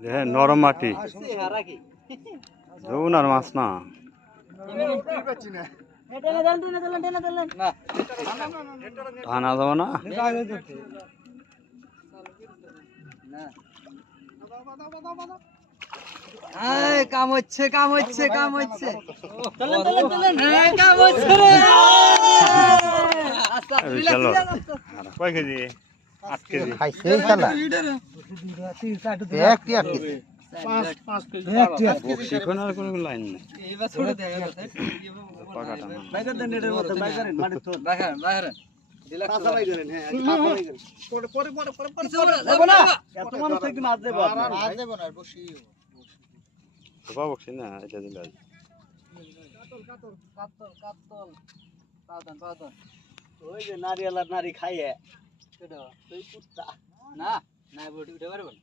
দেখেন নরম মাটি যৌনার মাছ না টানা যাবো না কাম হচ্ছে কয় কেজি 8 কেজি কোনো লাইন নেই বকছি না এটা দিলে ওই যে নারিয়াল আর নারী খাইয়ে না না উঠে পারবেন